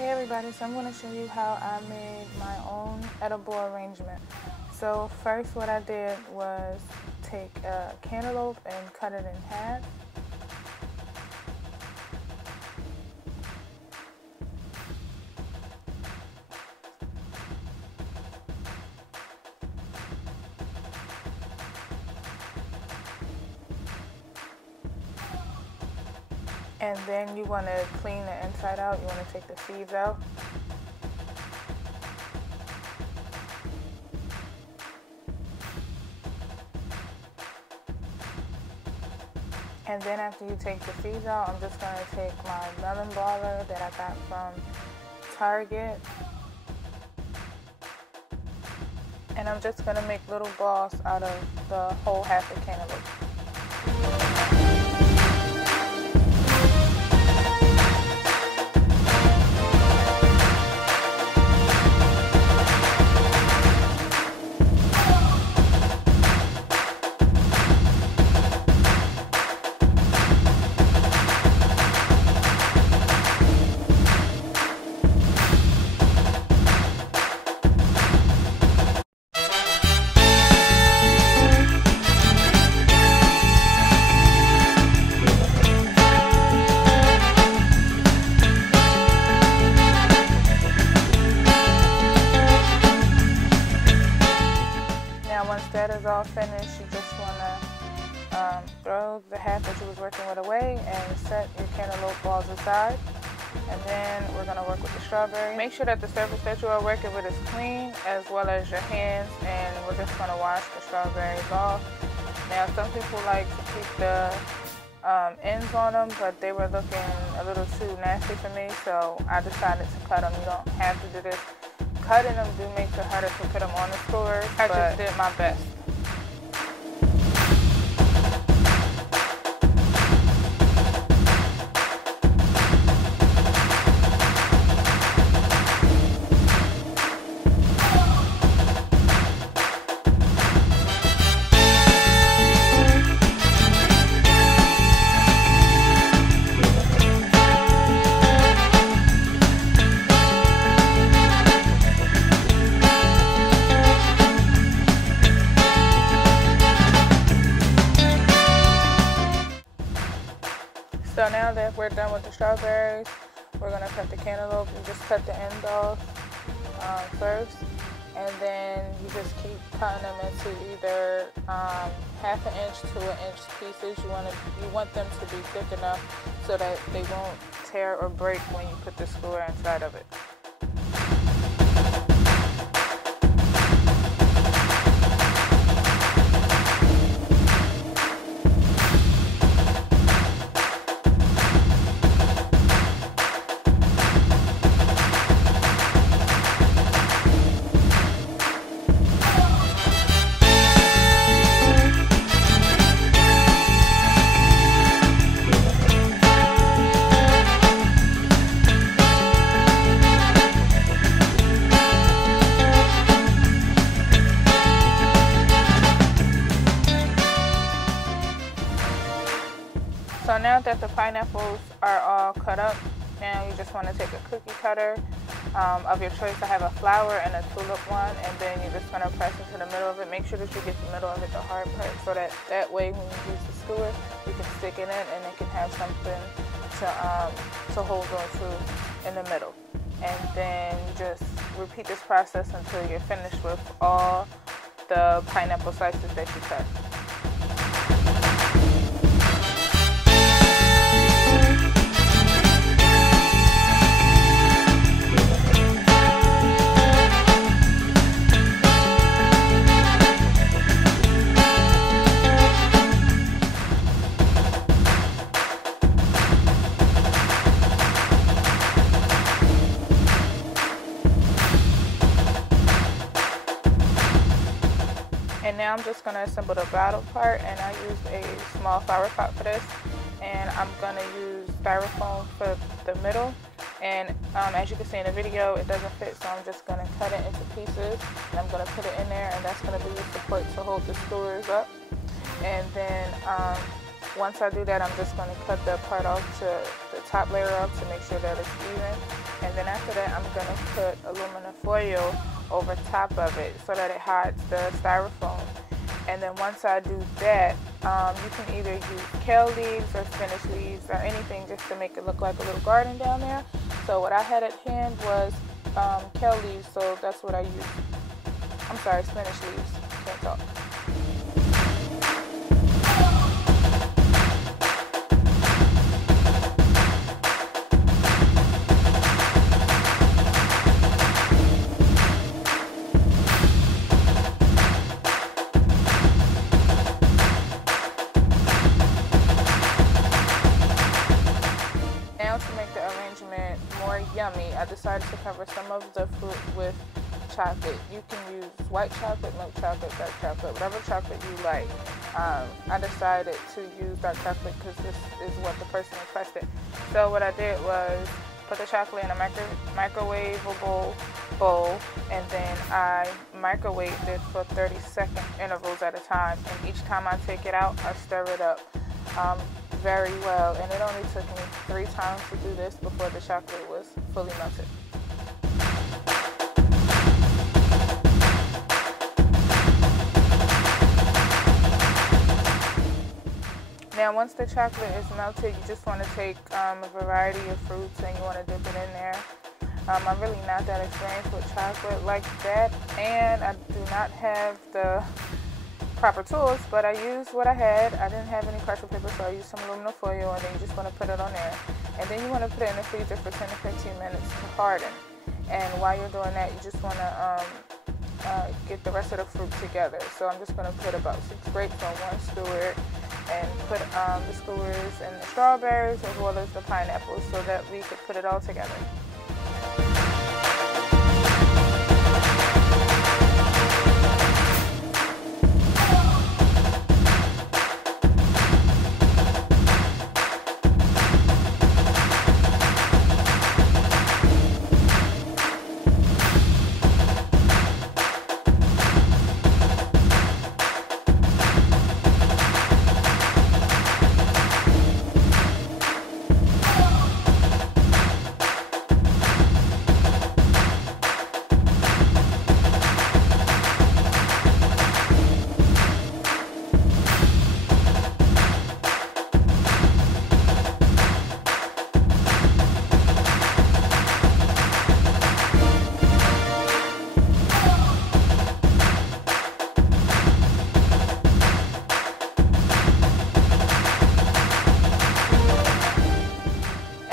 Hey everybody, so I'm going to show you how I made my own edible arrangement. So first what I did was take a cantaloupe and cut it in half. And then you want to clean the inside out. You want to take the seeds out. And then after you take the seeds out, I'm just going to take my melon baller that I got from Target. And I'm just going to make little balls out of the whole half a cantaloupe. Once that is all finished, you just want to throw the half that you was working with away and set your cantaloupe balls aside. And then we're going to work with the strawberry. Make sure that the surface that you are working with is clean, as well as your hands, and we're just going to wash the strawberries off. Now some people like to keep the ends on them, but they were looking a little too nasty for me, so I decided to cut them. You don't have to do this. Cutting them do make it harder to put them on the skewers. I just did my best. So now that we're done with the strawberries, we're going to cut the cantaloupe. You just cut the end off first, and then you just keep cutting them into either half an inch to an inch pieces. You want them to be thick enough so that they won't tear or break when you put the skewer inside of it. So now that the pineapples are all cut up, now you just want to take a cookie cutter of your choice. I have a flower and a tulip one, and then you're just going to press into the middle of it. Make sure that you get the middle of it, the hard part, so that way when you use the skewer, you can stick in it and it can have something to hold on to in the middle. And then you just repeat this process until you're finished with all the pineapple slices that you cut. And now I'm just going to assemble the bottom part, and I used a small flower pot for this, and I'm going to use styrofoam for the middle. And as you can see in the video, it doesn't fit, so I'm just going to cut it into pieces, and I'm going to put it in there, and that's going to be the support to hold the skewers up. And then once I do that, I'm just going to cut the part off to the top layer up to make sure that it's even. And then after that, I'm gonna put aluminum foil over top of it so that it hides the styrofoam. And then once I do that, you can either use kale leaves or spinach leaves or anything just to make it look like a little garden down there. So what I had at hand was kale leaves, so that's what I used. I'm sorry, spinach leaves. Can't talk. To make the arrangement more yummy, I decided to cover some of the fruit with chocolate. You can use white chocolate, milk chocolate, dark chocolate, whatever chocolate you like. I decided to use dark chocolate because this is what the person requested. So what I did was put the chocolate in a microwavable bowl, and then I microwaved it for 30-second intervals at a time. And each time I take it out, I stir it up very well, and it only took me 3 times to do this before the chocolate was fully melted. Now once the chocolate is melted, you just want to take a variety of fruits and you want to dip it in there. I'm really not that experienced with chocolate like that, and I do not have the proper tools, but I used what I had. I didn't have any parchment paper, so I used some aluminum foil, and then you just want to put it on there. And then you want to put it in the freezer for 10 to 15 minutes to harden. And while you're doing that, you just want to get the rest of the fruit together. So I'm just going to put about 6 grapes on one skewer and put the skewers and the strawberries as well as the pineapples so that we could put it all together.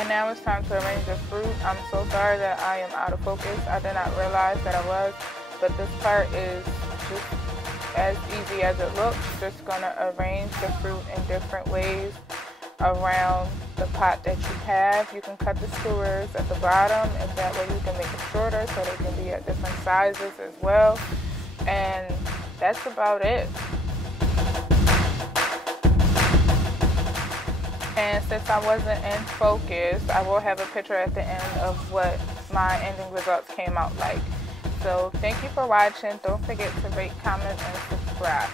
Now it's time to arrange the fruit. I'm so sorry that I am out of focus. I did not realize that I was, but this part is just as easy as it looks. Just gonna arrange the fruit in different ways around the pot that you have. You can cut the skewers at the bottom, and that way you can make it shorter so they can be at different sizes as well. And that's about it. And since I wasn't in focus, I will have a picture at the end of what my ending results came out like. So thank you for watching. Don't forget to rate, comment, and subscribe.